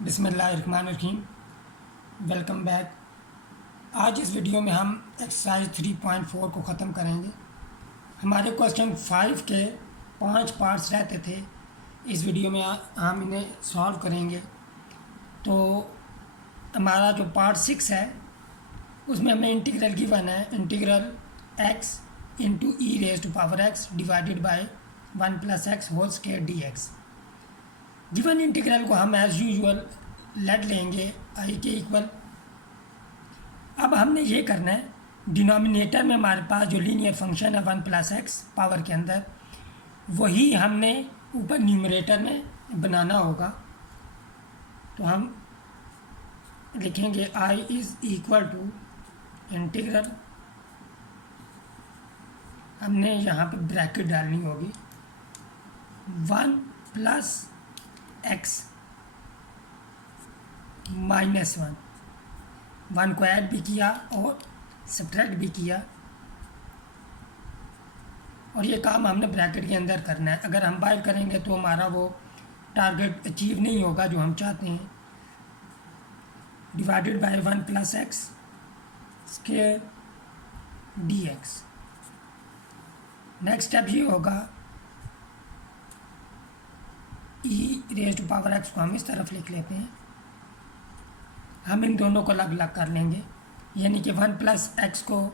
बिस्मिल्लाहिर्रहमानिर्रहीम। Welcome back. आज इस वीडियो में हम एक्सरसाइज 3.4 को ख़त्म करेंगे। हमारे क्वेश्चन 5 के 5 पार्ट्स रहते थे। इस वीडियो में हम इन्हें सॉल्व करेंगे। तो हमारा जो पार्ट 6 है उसमें हमें इंटीग्रल गिवन है, integral x into e raise to power x divided by 1 + x whole square dx। Given integral को हम एज यूजुअल लेट लेंगे आई के इक्वल। अब हमने ये करना है, डिनोमिनेटर में हमारे पास जो लीनियर फंक्शन है 1 + x पावर के अंदर, वही हमने ऊपर न्यूमरेटर में बनाना होगा। तो हम लिखेंगे i is equal to integral, हमने यहाँ पे ब्रैकेट डालनी होगी 1 + x -1, 1 को ऐड भी किया और सब्ट्रैक्ट भी किया, और ये काम हमने ब्रैकेट के अंदर करना है। अगर हम बाहर करेंगे तो हमारा वो टारगेट अचीव नहीं होगा जो हम चाहते हैं। Divided by 1 + x square dx। Next step ये होगा, e raise to power x को हम इस तरफ लिख लेते हैं। हम इन दोनों को अलग अलग कर लेंगे, यानी कि 1 + x को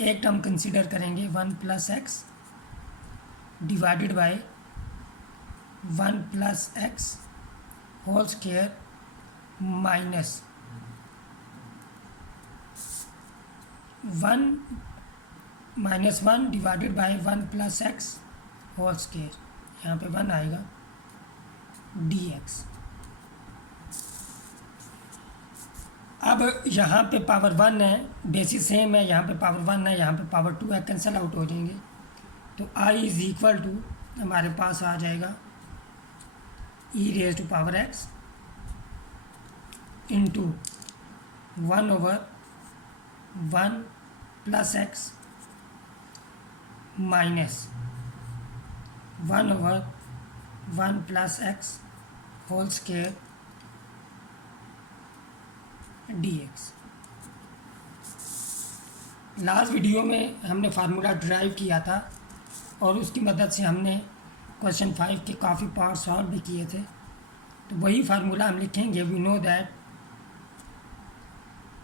एक टर्म कंसीडर करेंगे, 1 + x divided by 1 + x whole square minus 1 divided by 1 + x whole square, यहाँ पे 1 आएगा dx। अब यहाँ पे पावर 1 है, बेसिस सेम है, यहाँ पे पावर 1 है, यहाँ पे पावर 2 है, कैंसिल आउट हो जाएंगे। तो i इज़ इक्वल टू हमारे पास आ जाएगा e raise to power x into 1/1 + x minus 1/1 + x whole square dx। Last video में हमने फार्मूला ड्राइव किया था और उसकी मदद से हमने क्वेश्चन 5 के काफ़ी पार्ट सॉल्व भी किए थे। तो वही फार्मूला हम लिखेंगे। We know that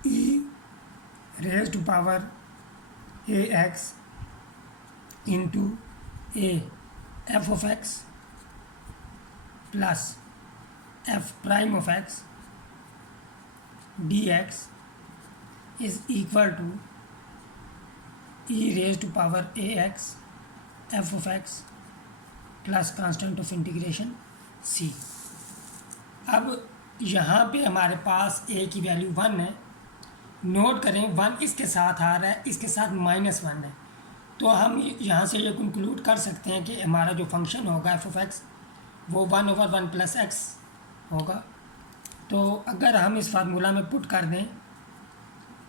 e raise to power ax into a f of x plus f prime of x dx is equal to e raise to power ax f of x plus constant of integration c। अब यहाँ पे हमारे पास a की value 1 है। Note करें 1 इसके साथ आ रहा है, इसके साथ -1 है। तो हम यहाँ से ये कंक्लूड कर सकते हैं कि हमारा जो फंक्शन होगा f of x वो 1/1 + x होगा। तो अगर हम इस फार्मूला में पुट कर दें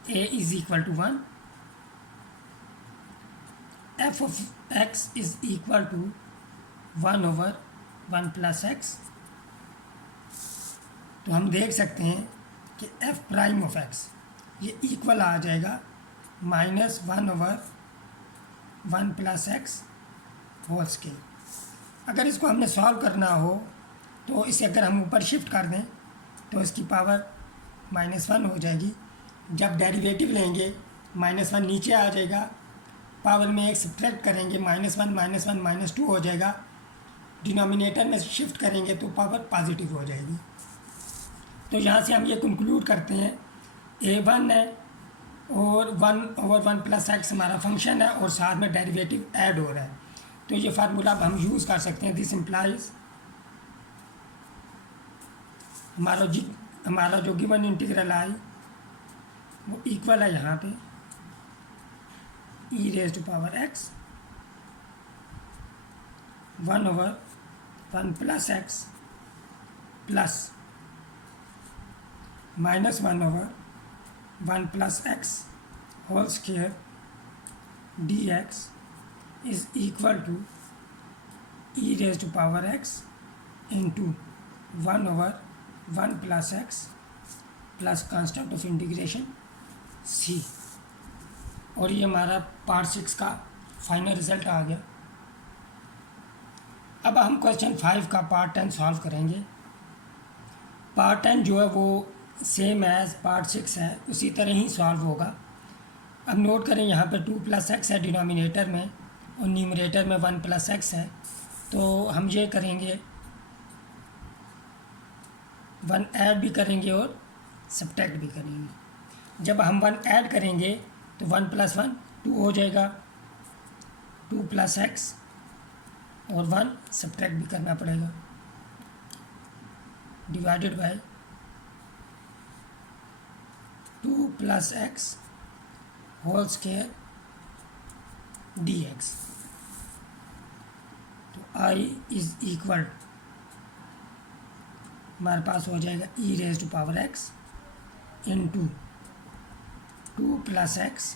a is equal to 1, f of x is equal to 1/1 + x, तो हम देख सकते हैं कि f प्राइम ऑफ x ये इक्वल आ जाएगा -1/1 + x होल स्क्वायर। अगर इसको हमने सॉल्व करना हो तो इसे अगर हम ऊपर शिफ्ट कर दें तो इसकी पावर -1 हो जाएगी। जब डेरिवेटिव लेंगे -1 नीचे आ जाएगा, पावर में एक सब्ट्रैक्ट करेंगे -1 -2 हो जाएगा। डिनोमिनेटर में शिफ्ट करेंगे तो पावर पॉजिटिव हो जाएगी। तो यहाँ से हम ये कंक्लूड करते हैं a1 है और 1/1 + x हमारा फंक्शन है और साथ में डेरिवेटिव ऐड हो रहा है। तो ये फार्मूला हम यूज़ कर सकते हैं। दिस इम्प्लाइज हमारा जो गिवन इंटीग्रल आई वो इक्वल है यहाँ पे e raise to power x 1/1 + x plus -1/1 + x whole square dx is equal to e raise to power x into 1/1 one plus x plus constant of integration C. और ये हमारा part 6 का final result आ गया। अब हम question 5 का part 10 solve करेंगे। Part 10 जो है वो सेम एज पार्ट 6 है, उसी तरह ही सॉल्व होगा। अब नोट करें यहाँ पे 2 प्लस एक्स है डिनोमिनेटर में और न्यूमरेटर में 1 प्लस एक्स है, तो हम ये करेंगे 1 ऐड भी करेंगे और सब्ट्रैक्ट भी करेंगे। जब हम 1 ऐड करेंगे तो 1 प्लस 1 2 हो जाएगा, 2 प्लस एक्स और 1 सब्ट्रैक्ट भी करना पड़ेगा, divided by 2 plus x whole square d x. तो आई इज इक्वल हमारे पास हो जाएगा e raise to power x into 2 plus x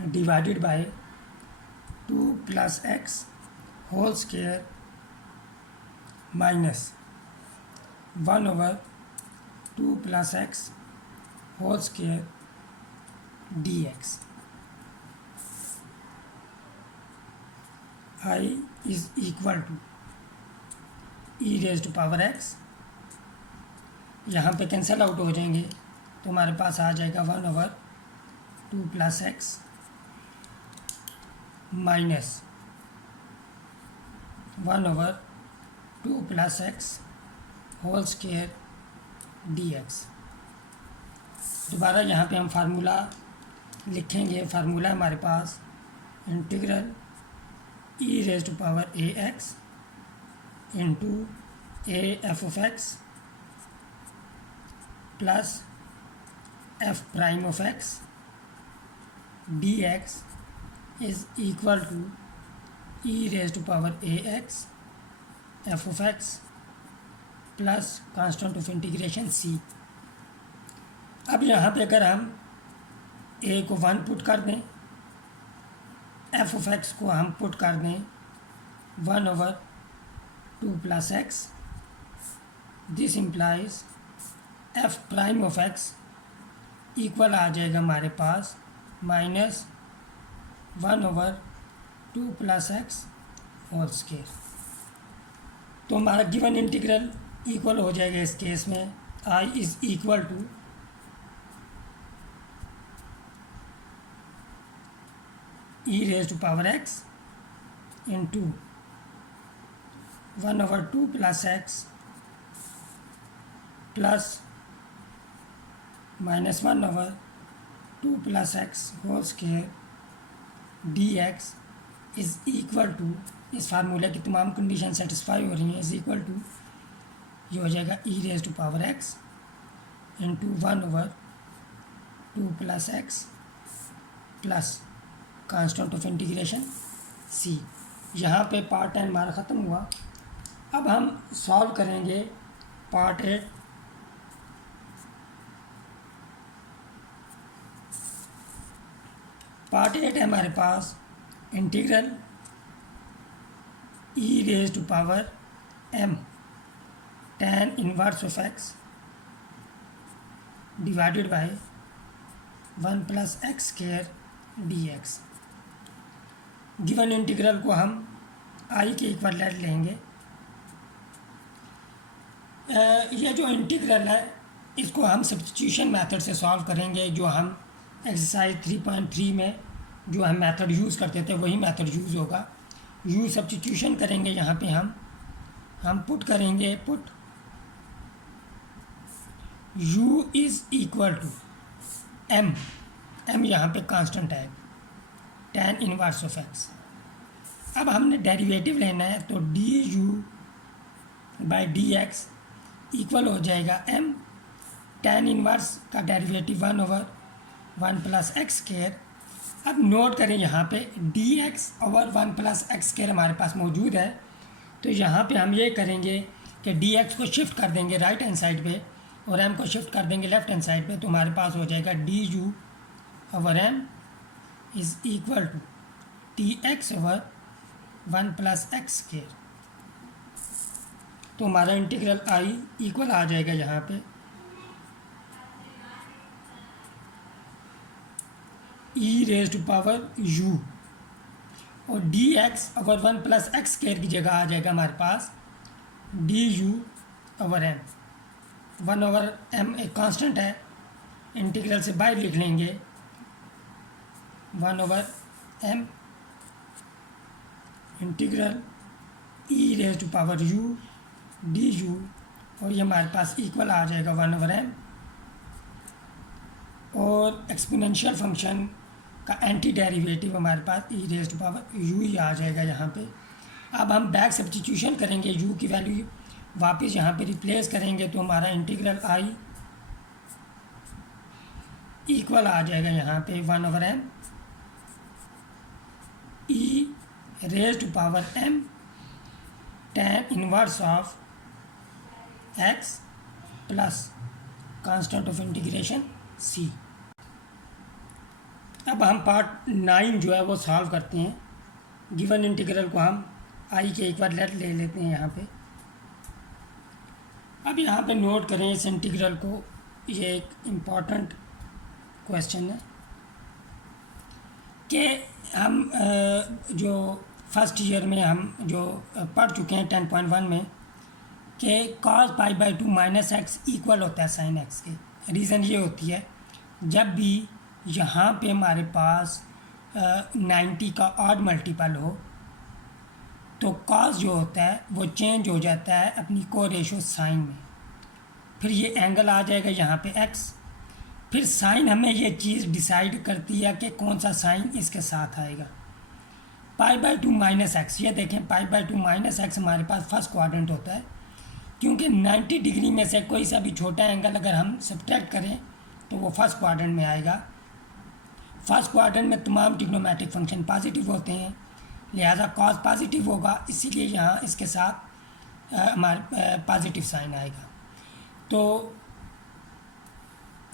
divided by 2 plus x whole square minus 1 over 2 plus x whole square d x. I is equal to e raise to power x, यहाँ पे cancel out हो जाएंगे तो हमारे पास आ जाएगा 1 over 2 plus x minus 1 over 2 plus x whole square d x. दोबारा यहाँ पे हम फार्मूला लिखेंगे। फार्मूला हमारे पास integral e raise to power a x into a f of x plus f prime of x d x is equal to e raise to power a x f of x plus constant of integration C. अब यहाँ पे अगर हम ए को 1 put कर दें, F of x को हम पुट कर दें 1 over 2 plus x, this implies f prime of x equal आ जाएगा हमारे पास minus 1 over 2 plus x whole square. तो हमारा गिवन इंटीग्रल इक्वल हो जाएगा इस केस में I is equal to e raise to power x into 1 over 2 plus x plus minus 1 over 2 plus x whole square d x is equal to, इस फार्मूले की तमाम कंडीशन सेटिस्फाई हो रही हैं, इज़ इक्वल टू ये हो जाएगा e raise to power x into 1 over 2 plus x plus constant of integration C. यहाँ पे पार्ट 10 हमारा ख़त्म हुआ। अब हम सॉल्व करेंगे पार्ट 8। पार्ट 8 है हमारे पास integral e raise to power m tan inverse of x divided by 1 plus x square d x. Given integral को हम आई के इक्वलेंट लेंगे। ये जो इंटीग्रल है इसको हम सब्स्टिट्यूशन मेथड से सॉल्व करेंगे। जो हम एक्सरसाइज 3.3 में जो हम मेथड यूज़ करते थे वही मेथड यूज़ होगा। यू सब्स्टिट्यूशन करेंगे। यहाँ पे हम पुट करेंगे put u is equal to m, m यहाँ पे कांस्टेंट है tan इनवर्स ऑफ एक्स। अब हमने डेरिवेटिव लेना है तो D you by D x equal हो जाएगा m tan इनवर्स का derivative 1 over 1 plus x square. अब नोट करें यहाँ पे D x over 1 plus x square हमारे पास मौजूद है, तो यहाँ पे हम ये करेंगे कि डी एक्स को शिफ्ट कर देंगे राइट हैंड साइड पे और एम को शिफ्ट कर देंगे लेफ्ट हैंड साइड पे, तो हमारे पास हो जाएगा d u over m is equal to t x over 1 plus x square. तो हमारा इंटीग्रल आई इक्वल आ जाएगा यहाँ पे e raise to power u, और डी एक्स अगर 1+x² की जगह आ जाएगा हमारे पास d u over m. 1/m एक कांस्टेंट है, इंटीग्रल से बाहर लिख लेंगे 1/m integral e raise to power u d u, और ये हमारे पास इक्वल आ जाएगा 1/m, और एक्सपोनेंशियल फंक्शन का एंटी डेरिवेटिव हमारे पास e raise to power u ही आ जाएगा यहाँ पे। अब हम बैक सब्स्टिट्यूशन करेंगे, यू की वैल्यू वापस यहाँ पे रिप्लेस करेंगे, तो हमारा इंटीग्रल आई इक्वल आ जाएगा यहाँ पे 1/m e raise to power m tan inverse of x plus constant of integration c। अब हम पार्ट 9 जो है वो सॉल्व करते हैं। गिवन इंटीग्रल को हम i के इक्वलेंट ले लेते हैं यहाँ पे। अब यहाँ पे नोट करें इस इंटीग्रल को, ये एक इम्पॉर्टेंट क्वेश्चन है कि हम जो फर्स्ट ईयर में हम जो पढ़ चुके हैं 10.1 में कि cos π/2 माइनस एक्स इक्वल होता है साइन एक्स के। रीज़न ये होती है जब भी यहाँ पे हमारे पास 90 का ऑड मल्टीपल हो तो cos जो होता है वो चेंज हो जाता है अपनी को रेशो साइन में, फिर ये एंगल आ जाएगा यहाँ पे x। फिर साइन हमें ये चीज़ डिसाइड करती है कि कौन सा साइन इसके साथ आएगा। π/2 माइनस एक्स, ये देखें π/2 माइनस एक्स हमारे पास फर्स्ट क्वाड्रेंट होता है, क्योंकि 90 डिग्री में से कोई सा भी छोटा एंगल अगर हम सब्ट्रैक्ट करें तो वो फर्स्ट क्वाड्रेंट में आएगा। फर्स्ट क्वाड्रेंट में तमाम ट्रिग्नोमेट्रिक फंक्शन पॉजिटिव होते हैं, लिहाजा कॉस पॉजिटिव होगा, इसीलिए यहाँ इसके साथ हमारे पॉजिटिव साइन आएगा। तो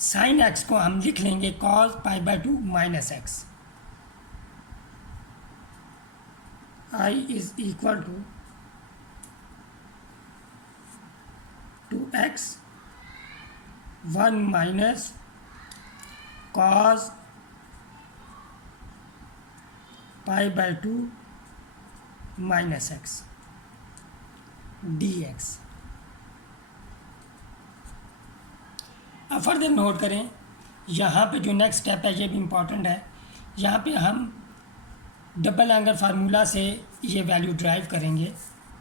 साइन एक्स को हम लिख लेंगे cos π/2 minus x. I is equal to 2x 1 minus cos π/2 minus x dx। अब फर्दर नोट करें, यहाँ पे जो नेक्स्ट स्टेप है ये भी इम्पॉर्टेंट है। यहाँ पे हम डबल एंगल फार्मूला से ये वैल्यू ड्राइव करेंगे।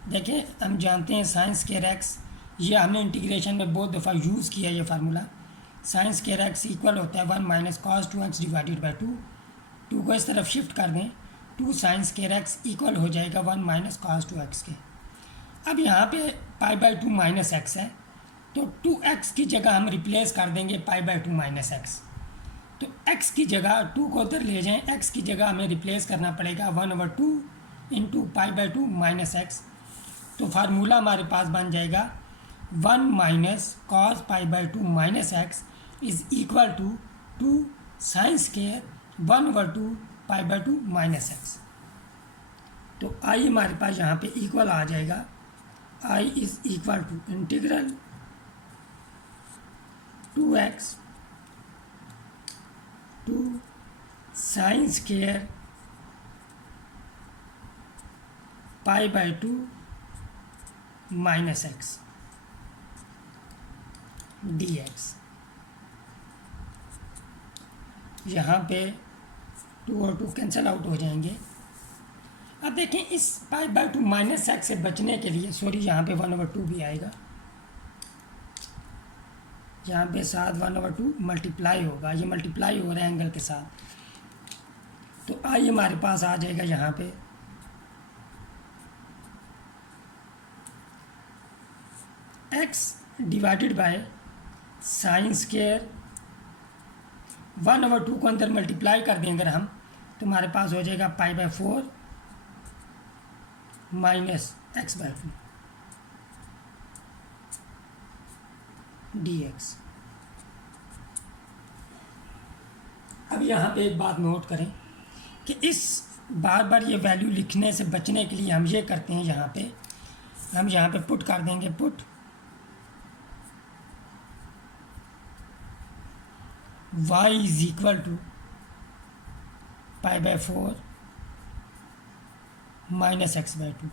देखिए हम जानते हैं साइन स्क्वायर एक्स, ये हमने इंटीग्रेशन में बहुत दफ़ा यूज़ किया ये formula. Sine square x equal होता है 1 minus cos 2x divided by 2। 2 को इस तरफ शिफ्ट कर दें, 2 साइन स्क्वायर एक्स इक्वल हो जाएगा 1 माइनस cos 2x के। अब यहाँ पे π/2 माइनस एक्स है, तो 2x की जगह हम रिप्लेस कर देंगे π/2 माइनस एक्स। तो x की जगह 2 को उधर ले जाएं, x की जगह हमें रिप्लेस करना पड़ेगा 1/2 इंटू π/2 माइनस एक्स। तो फार्मूला हमारे पास बन जाएगा 1 minus cos π/2 minus x is equal to 2 sine square 1/2 π/2 minus x. तो आई हमारे पास यहाँ पे इक्वल आ जाएगा, I is equal to integral 2x 2 sine square π/2 minus x dx। यहाँ पे 2 और 2 कैंसिल आउट हो जाएंगे। अब देखें इस π/2 माइनस एक्स से बचने के लिए, सॉरी यहाँ पे 1/2 भी आएगा, यहाँ पे साथ 1/2 मल्टीप्लाई होगा, ये मल्टीप्लाई हो रहा है एंगल के साथ। तो आई हमारे पास आ जाएगा यहाँ पे x divided by sine square 1/2 को अंदर मल्टीप्लाई कर दें अगर हम, तो हमारे पास हो जाएगा π/4 माइनस x/2 dx। अब यहाँ पे एक बात नोट करें कि इस बार बार ये वैल्यू लिखने से बचने के लिए हम ये करते हैं, यहाँ पे हम यहाँ पे पुट कर देंगे, put y is equal to π/4 minus x/2।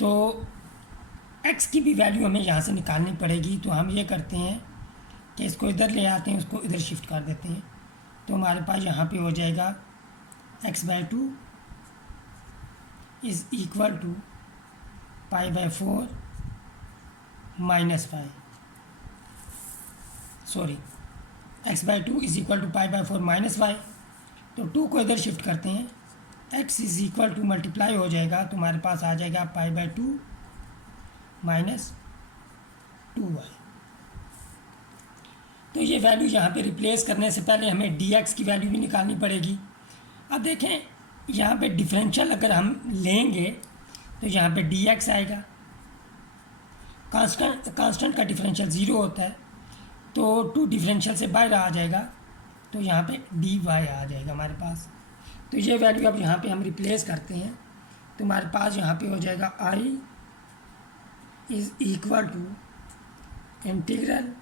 तो x की भी वैल्यू हमें यहाँ से निकालनी पड़ेगी। तो हम ये करते हैं कि इसको इधर ले आते हैं, उसको इधर शिफ्ट कर देते हैं। तो हमारे पास यहाँ पे हो जाएगा x/2 is equal to π/4 minus pi, sorry x/2 is equal to π/4 minus y. तो 2 को इधर शिफ्ट करते हैं, x is equal to multiply हो जाएगा, तो हमारे पास आ जाएगा π/2 माइनस 2y। तो ये वैल्यू यहाँ पे रिप्लेस करने से पहले हमें dx की वैल्यू भी निकालनी पड़ेगी। अब देखें यहाँ पे डिफरेंशियल अगर हम लेंगे तो यहाँ पे dx आएगा, कांस्टेंट का डिफरेंशियल 0 होता है, तो 2 डिफरेंशियल से बाहर आ जाएगा, तो यहाँ पे dy आ जाएगा हमारे पास। तो ये वैल्यू अब यहाँ पे हम रिप्लेस करते हैं, तो हमारे पास यहाँ पे हो जाएगा I is equal to integral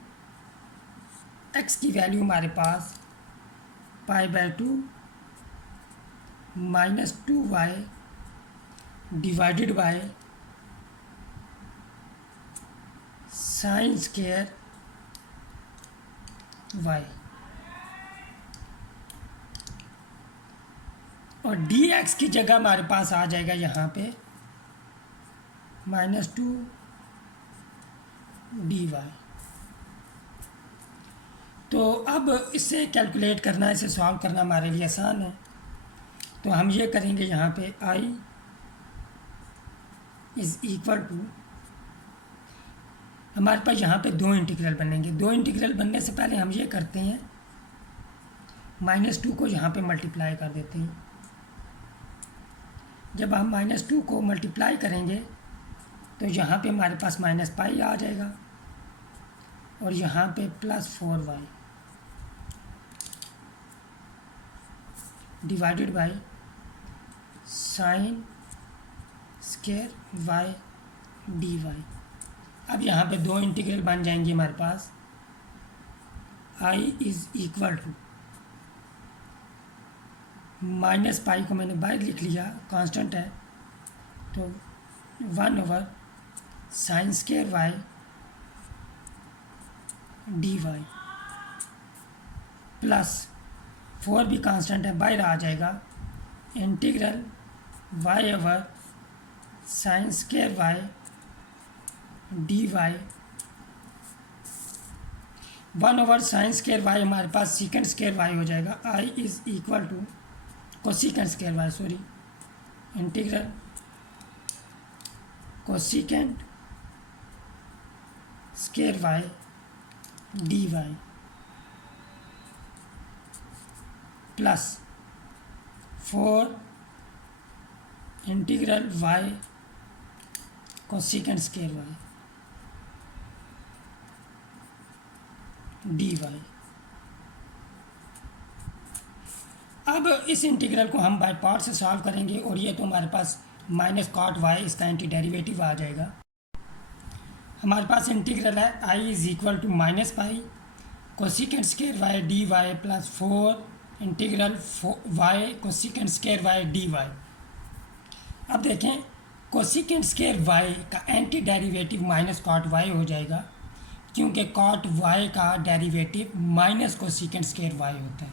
x की वैल्यू हमारे पास π/2 minus 2y divided by sine square y। और dx की जगह हमारे पास आ जाएगा यहाँ पे -2 dy। तो अब इससे कैलकुलेट करना, इसे सॉल्व करना हमारे लिए आसान है। तो हम ये करेंगे, यहाँ पे I इज़ इक्वल टू, हमारे पास यहाँ पे 2 इंटीग्रल बनेंगे। 2 इंटीग्रल बनने से पहले हम ये करते हैं, -2 को यहाँ पे मल्टीप्लाई कर देते हैं। जब हम -2 को मल्टीप्लाई करेंगे तो यहाँ पे हमारे पास -पाई आ जाएगा और यहाँ पे +4y divided by sine square y dy। अब यहाँ पे 2 इंटीग्रल बन जाएंगे हमारे पास। I इज़ इक्वल टू, -पाई को मैंने बाहर लिख लिया, कांस्टेंट है, तो 1/sin² y dy प्लस 4 भी कांस्टेंट है, बाहर आ जाएगा, integral y/sin² y dy 1/sin² y हमारे पास sec² y हो जाएगा। I is equal to cosec² y, sorry, integral cosec² y dy plus 4 integral y cosec² y dy। अब इस इंटीग्रल को हम बाय पार्ट से सॉल्व करेंगे, और ये तो हमारे पास -cot y, इसका एंटी डेरिवेटिव आ जाएगा। हमारे पास इंटीग्रल है I is equal to -pi cosec² y dy plus 4 integral y cosec² y dy। अब देखें cosec² y का एंटी डेरिवेटिव -cot y हो जाएगा, क्योंकि cot y का डेरिवेटिव -cosec² y होता है।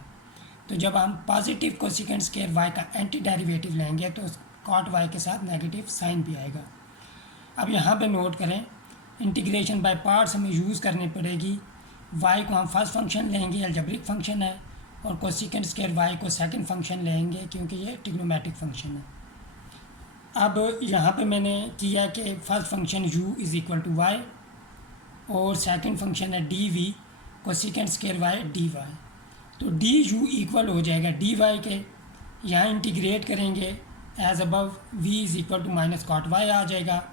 तो जब हम पॉजिटिव cosec² y का एंटी डेरिवेटिव लेंगे तो cot y के साथ नेगेटिव साइन भी आएगा। अब यहाँ पे नोट करें, इंटीग्रेशन बाय पार्ट्स हमें यूज़ करनी पड़ेगी। y को हम फर्स्ट फंक्शन लेंगे, अलजेब्रिक फंक्शन है, और cosec² y को सेकंड फंक्शन लेंगे क्योंकि ये ट्रिग्नोमेट्रिक फंक्शन है। अब यहाँ पे मैंने किया कि first function u is equal to y और सेकंड फंक्शन है dv cosec² y dy। तो du इक्वल हो जाएगा dy के, यहाँ इंटीग्रेट करेंगे as above v is equal to -cot y आ जाएगा।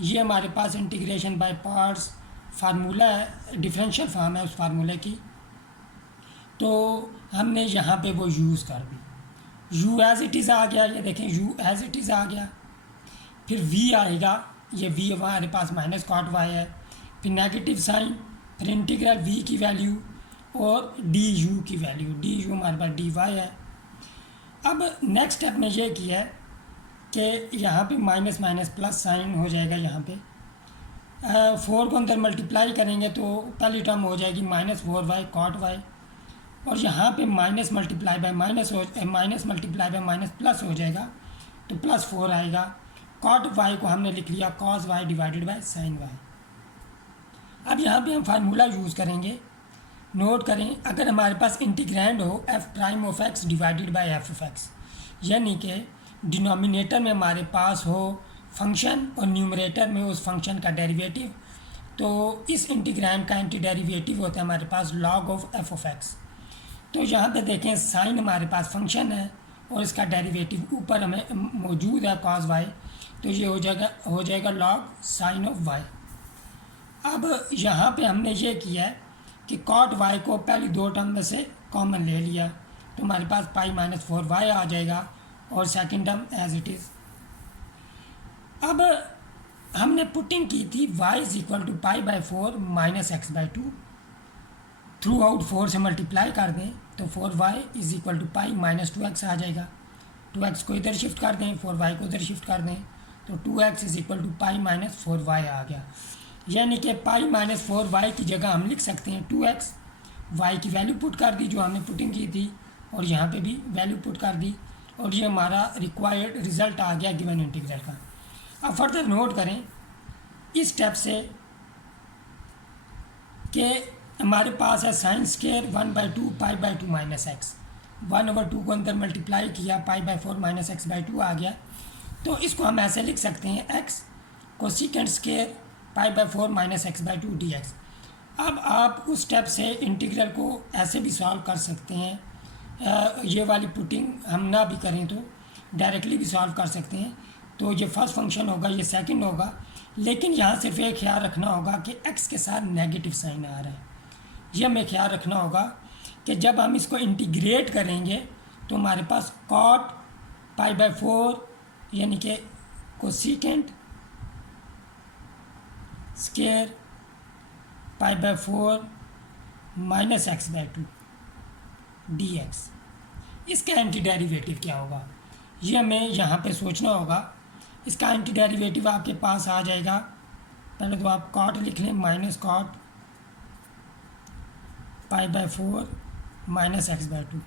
ये हमारे पास इंटीग्रेशन बाय पार्ट्स फार्मूला है, डिफरेंशियल फॉर्म है उस फार्मूले की, तो हमने यहाँ पे वो यूज़ कर दी। u एज़ इट इज़ आ गया, ये देखें u एज़ इट इज़ आ गया, फिर v आएगा, ये v हमारे पास माइनस कॉट वाई है, फिर नेगेटिव साइन, फिर इंटीग्रल v की वैल्यू और डी यू की वैल्यू, डी यू हमारे पास डी वाई है। अब नेक्स्ट स्टेप में ये किया है कि यहाँ पे माइनस माइनस प्लस साइन हो जाएगा, यहाँ पे 4 को अंदर मल्टीप्लाई करेंगे तो पहली टर्म हो जाएगी माइनस 4y कॉट वाई, और यहाँ पे minus multiply by minus multiply by minus plus हो जाएगा, तो प्लस 4 आएगा। कॉट वाई को हमने लिख लिया cos y divided by sine y. अब यहाँ पे हम फार्मूला यूज़ करेंगे। नोट करें, अगर हमारे पास इंटीग्रैंड हो F prime of x divided bye F of x, यानी कि डिनोमिनेटर में हमारे पास हो फंक्शन और न्यूमरेटर में उस फंक्शन का डेरिवेटिव, तो इस इंटीग्रैंड का एंटी डेरिवेटिव होता है हमारे पास log of f of x. तो यहाँ पे देखें साइन हमारे पास फंक्शन है और इसका डेरिवेटिव ऊपर हमें मौजूद है कॉस वाई, तो ये हो जाएगा लॉग साइन ऑफ वाई। अब यहाँ पे हमने ये किया है कि कॉट वाई को पहली दो टर्म में से कॉमन ले लिया, तो हमारे पास पाई माइनस 4y आ जाएगा और second term as it is. अब हमने पुटिंग की थी y is equal to pi by 4 minus x by 2, throughout 4 से मल्टीप्लाई कर दें तो 4y is equal to pi minus 2x आ जाएगा। 2x को इधर शिफ्ट कर दें, 4y को इधर शिफ्ट कर दें, तो 2x is equal to pi minus 4y आ गया। यानी कि पाई माइनस 4y की जगह हम लिख सकते हैं 2x, y की वैल्यू पुट कर दी जो हमने पुटिंग की थी, और यहाँ पे भी वैल्यू पुट कर दी, और ये हमारा रिक्वायर्ड रिज़ल्ट आ गया गिवन इंटीग्रल का। अब फर्दर नोट करें इस स्टेप से कि हमारे पास है sine square 1/2 pi by 2 minus x, 1/2 को अंदर मल्टीप्लाई किया, पाई बाई 4 माइनस एक्स बाई 2 आ गया। तो इसको हम ऐसे लिख सकते हैं x cosecant square pi by 4 minus x by 2 d x. अब आप उस स्टेप से इंटीग्रल को ऐसे भी सॉल्व कर सकते हैं, ये वाली पुटिंग हम ना भी करें तो डायरेक्टली भी सॉल्व कर सकते हैं। तो ये फर्स्ट फंक्शन होगा, ये सेकंड होगा, लेकिन यहाँ सिर्फ एक ख्याल रखना होगा कि x के साथ नेगेटिव साइन आ रहा है। ये हमें ख्याल रखना होगा कि जब हम इसको इंटीग्रेट करेंगे तो हमारे पास कॉट पाई बाई 4 यानी कि cosecant square pi by 4 minus x by 2 d x, इसका एंटी डेरिवेटिव क्या होगा ये हमें यहाँ पे सोचना होगा। इसका एंटी डेरिवेटिव आपके पास आ जाएगा, पहले तो आप कॉट लिख लें, minus cot pi by 4 minus x by 2,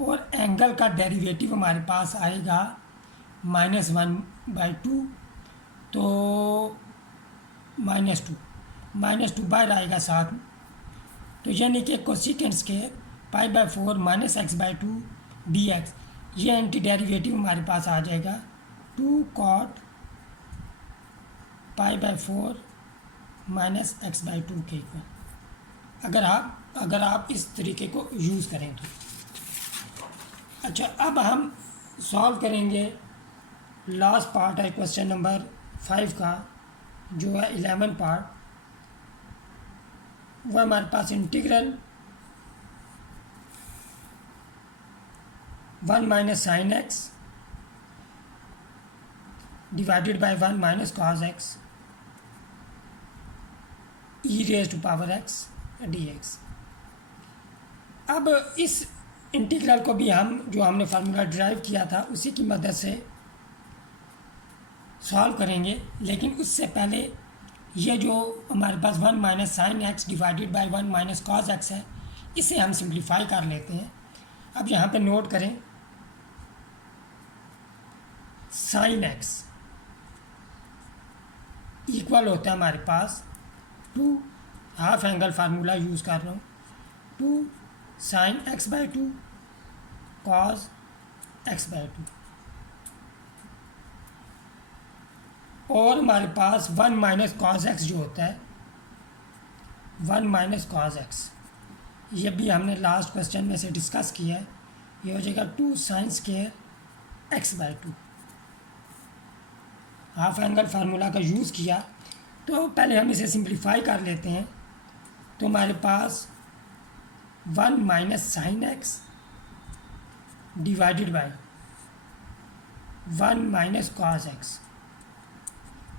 और एंगल का डेरिवेटिव हमारे पास आएगा -1/2, तो -2 बाहर आएगा साथ में, तो यानी कि cosecant square pi by 4 minus x by 2 d x, ये एंटी डेरिवेटिव हमारे पास आ जाएगा 2 cot pi by 4 minus x by 2 के इक्वल, अगर आप इस तरीके को यूज़ करें तो। अच्छा, अब हम सॉल्व करेंगे लास्ट पार्ट है क्वेश्चन नंबर 5 का, जो है 11 पार्ट। वह हमारे पास integral 1 minus sine x divided by 1 minus cos x e raise to power x d x. अब इस इंटीग्रल को भी हम जो हमने फार्मूला ड्राइव किया था उसी की मदद से सॉल्व करेंगे, लेकिन उससे पहले ये जो हमारे पास 1 minus sine x divided by 1 minus cos x है, इसे हम सिंप्लीफाई कर लेते हैं। अब यहाँ पे नोट करें साइन एक्स इक्वल होता है हमारे पास 2, हाफ एंगल फार्मूला यूज़ कर रहा हूँ, 2 sine x by 2 cos x by 2, और हमारे पास 1 माइनस कॉस एक्स जो होता है 1 माइनस कॉस एक्स, ये भी हमने लास्ट क्वेश्चन में से डिस्कस किया है, ये हो जाएगा 2 sine square x by 2। Half angle formula का यूज़ किया, तो पहले हम इसे सिंप्लीफाई कर लेते हैं, तो हमारे पास 1 minus sine x divided by 1 minus cos x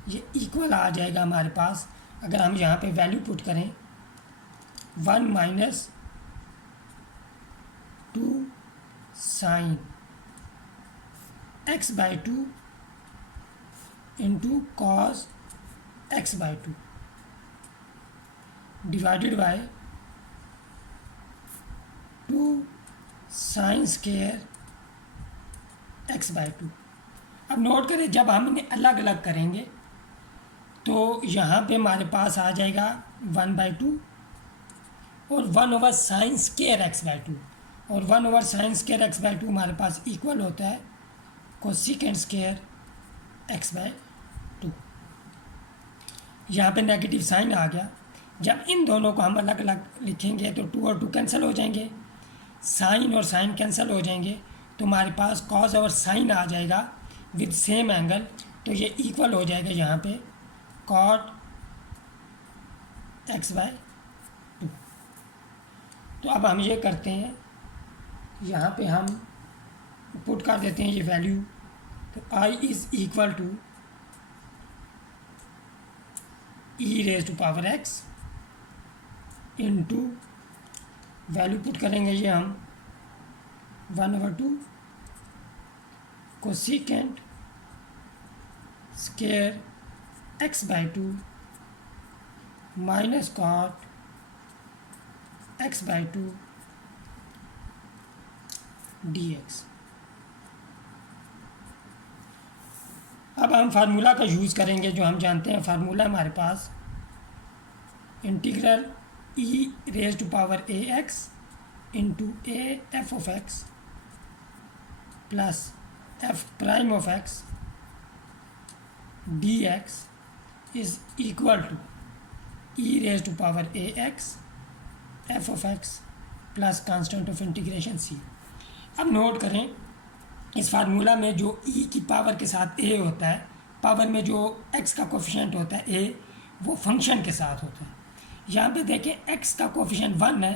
ये इक्वल आ जाएगा हमारे पास। अगर हम यहाँ पे वैल्यू पुट करें 1 minus 2 sine x by 2 into cos x by 2 divided by 2 sine square x by 2। अब नोट करें, जब हम इन्हें अलग अलग करेंगे तो यहाँ पे हमारे पास आ जाएगा 1/2 और 1 over sign square x by 2, और 1 over sign square x by 2 हमारे पास इक्वल होता है कोसिकेंट स्केयर x बाई 2। यहाँ पे नेगेटिव साइन आ गया। जब इन दोनों को हम अलग अलग लिखेंगे तो 2 और 2 कैंसिल हो जाएंगे, साइन और साइन कैंसिल हो जाएंगे, तो हमारे पास कॉस और साइन आ जाएगा विद सेम एंगल, तो ये इक्वल हो जाएगा यहाँ पे कॉट x बाई 2। तो अब हम ये करते हैं, यहाँ पे हम पुट कर देते हैं ये वैल्यू, तो I is equal to e raise to power x into value put करेंगे ये हम 1/2 cosecant square x by 2 minus cot x by 2 dx। अब हम फार्मूला का यूज़ करेंगे, जो हम जानते हैं फार्मूला हमारे पास integral e raise to power ax into a f of x plus f prime of x dx is equal to e raise to power ax f of x plus constant of integration c। अब note करें, इस formula में जो e की power के साथ a होता है, पावर में जो x का कोफिशिएंट होता है a, वो फंक्शन के साथ होता है। यहाँ पे देखें x का कोफिशिएंट 1 है,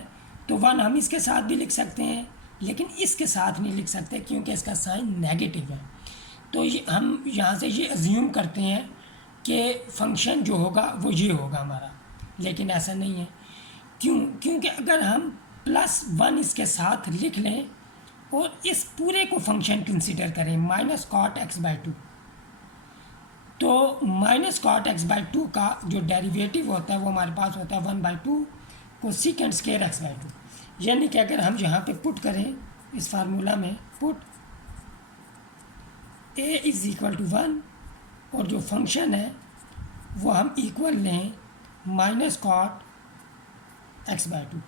तो 1 हम इसके साथ भी लिख सकते हैं, लेकिन इसके साथ नहीं लिख सकते क्योंकि इसका साइन नेगेटिव है। तो ये हम यहाँ से ये अज्यूम करते हैं कि फंक्शन जो होगा वो ये होगा हमारा, लेकिन ऐसा नहीं है। क्योंकि अगर हम +1 इसके साथ लिख लें और इस पूरे को फंक्शन कंसीडर करें माइनस कॉट x बाई 2, तो माइनस कॉट x बाई 2 का जो डेरिवेटिव होता है वो हमारे पास होता है 1/2 कोसिकेंट स्केयर x बाई 2। यानी कि अगर हम यहाँ पे पुट करें इस फार्मूला में, put a is equal to 1 और जो फंक्शन है वो हम इक्वल लें माइनस कॉट x बाई 2।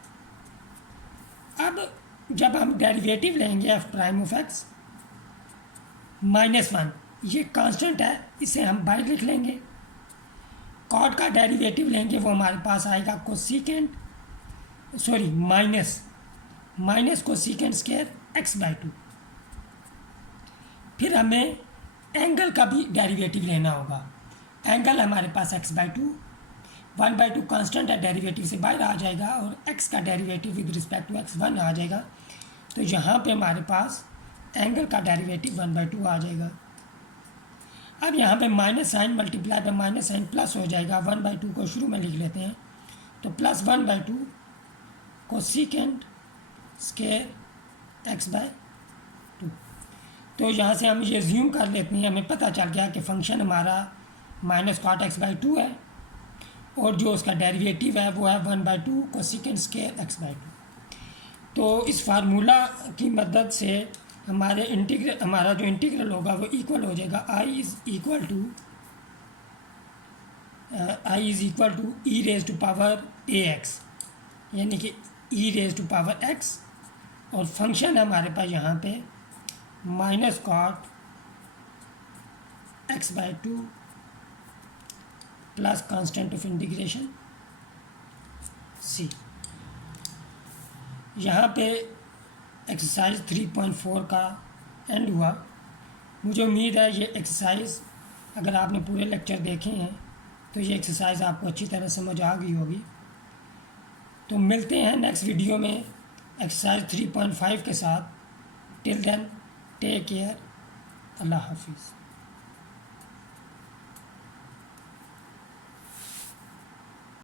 अब जब हम डेरिवेटिव लेंगे f प्राइम ऑफ x -1, ये कांस्टेंट है, इसे हम बाहर लिख लेंगे। कॉट का डेरिवेटिव लेंगे वो हमारे पास आएगा cosecant minus cosecant square x by 2। फिर हमें एंगल का भी डेरिवेटिव लेना होगा। एंगल हमारे पास x बाई 2, 1/2 कांस्टेंट है, डेरिवेटिव से बाहर आ जाएगा और x का derivative with respect to x 1 आ जाएगा। तो यहाँ पे हमारे पास एंगल का डेरिवेटिव 1/2 आ जाएगा। अब यहाँ पे minus sine multiply by minus sine plus हो जाएगा, 1/2 को शुरू में लिख लेते हैं, तो plus 1/2 cosecant square x by 2। तो यहाँ से हम ये ज्यूम कर लेते हैं, हमें पता चल गया कि फंक्शन हमारा माइनस कॉट x बाई 2 है और जो उसका डेरिवेटिव है वो है 1/2 कोसिकेंट स्केयर x बाई 2। तो इस फार्मूला की मदद से हमारा जो इंटीग्रल होगा वो इक्वल हो जाएगा I is equal to e raise to power ax, यानी कि e raise to power x, और फंक्शन है हमारे पास यहाँ पे minus cot x by 2 plus constant of integration c। यहाँ पे एक्सरसाइज 3.4 का एंड हुआ। मुझे उम्मीद है ये एक्सरसाइज अगर आपने पूरे लेक्चर देखे हैं तो ये एक्सरसाइज आपको अच्छी तरह समझ आ गई होगी। तो मिलते हैं नेक्स्ट वीडियो में एक्सरसाइज 3.5 के साथ। टिल देन टेक केयर, अल्लाह हाफिज़।